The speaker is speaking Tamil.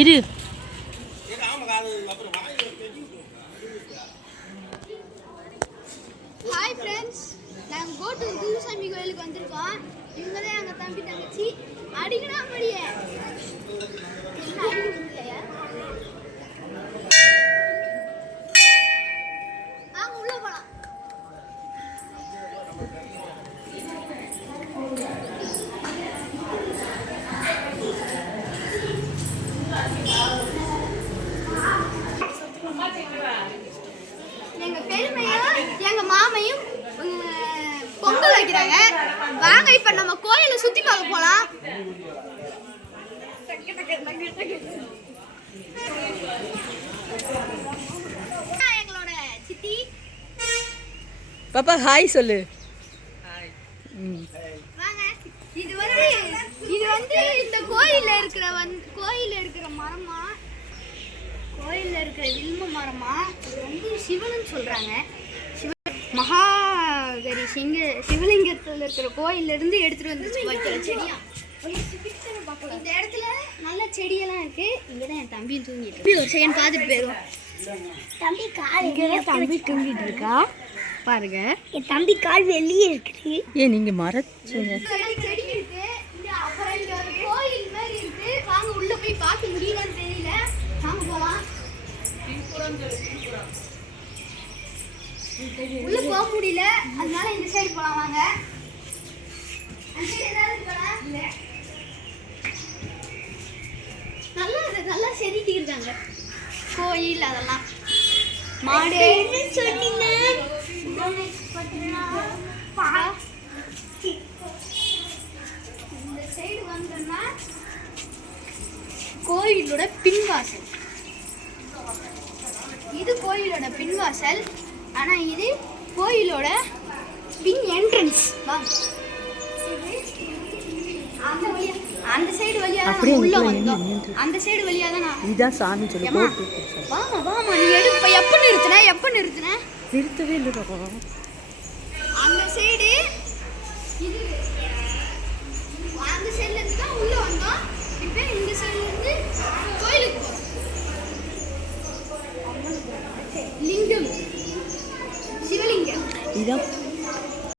இரு. ஹாய் ஃப்ரெண்ட்ஸ், நாங்கள் கோட்டூர் குருசாமி கோயிலுக்கு வந்திருக்கோம். இவங்க தான் எங்கள் தம்பி தங்கச்சி. அடிக்கடா படியே அவங்க உள்ள போலாம். எங்க பெருமையும் எங்க மாமையும் பொங்கல் வைக்கிறாங்க. வாங்க இப்ப நம்ம கோயிலை சுத்தி பார்க்க போலாம். எங்களோட சித்தி. பாப்பா ஹாய் சொல்லு. வாங்க. இது வந்து இந்த கோயில்ல இருக்கிற மரமா, கோயில்ல இருக்கிற வில்ம மரமா வந்து சிவன் சொல்றாங்க. மகாகரி சிவலிங்கத்தில் இருக்கிற கோயில்ல இருந்து எடுத்துட்டு வந்து வைக்கிற செடியா. இந்த இடத்துல நல்ல செடியெல்லாம் இருக்கு. இங்கதான் என் தம்பி தூங்கிட்டு ஒரு செகண்ட் பார்த்துட்டு போயிடும். தம்பி தூங்கிட்டு இருக்கா பாருங்க. என் தம்பி கால் வெளியே இருக்கு. ஏன் நீங்க செடி இருக்கு. அப்புறம் இங்க ஒரு கோயில் மாதிரி இருக்கு. வாங்க உள்ள போய் பார்க்க முடியலன்னு தெரியல. வாங்க போலாம். உள்ள போக முடியல, அதனால இந்த சைடு போலாம். வாங்க. அந்த சைடு ஏதாவது போலாம். நல்லா செடிட்டு இருக்காங்க கோயில். அதெல்லாம் மாடு சொன்னீங்க. இந்த சைடு வந்தோம்னா கோயிலோட பின்வாசல். இது கோயிலோட பின்வாசல். ஆனா இது கோயிலோட பின் என்ட்ரன்ஸ். வாங்க. அந்த சைடு வழியா தான் உள்ள வந்தோம். அந்த சைடு வழியா தான் இதான் சாமி சொல்லி போட்டு. வாமா நீ எடுப்ப. எப்ப நிறுத்துன? நிறுத்தவே இல்லை. அந்த சைடு இது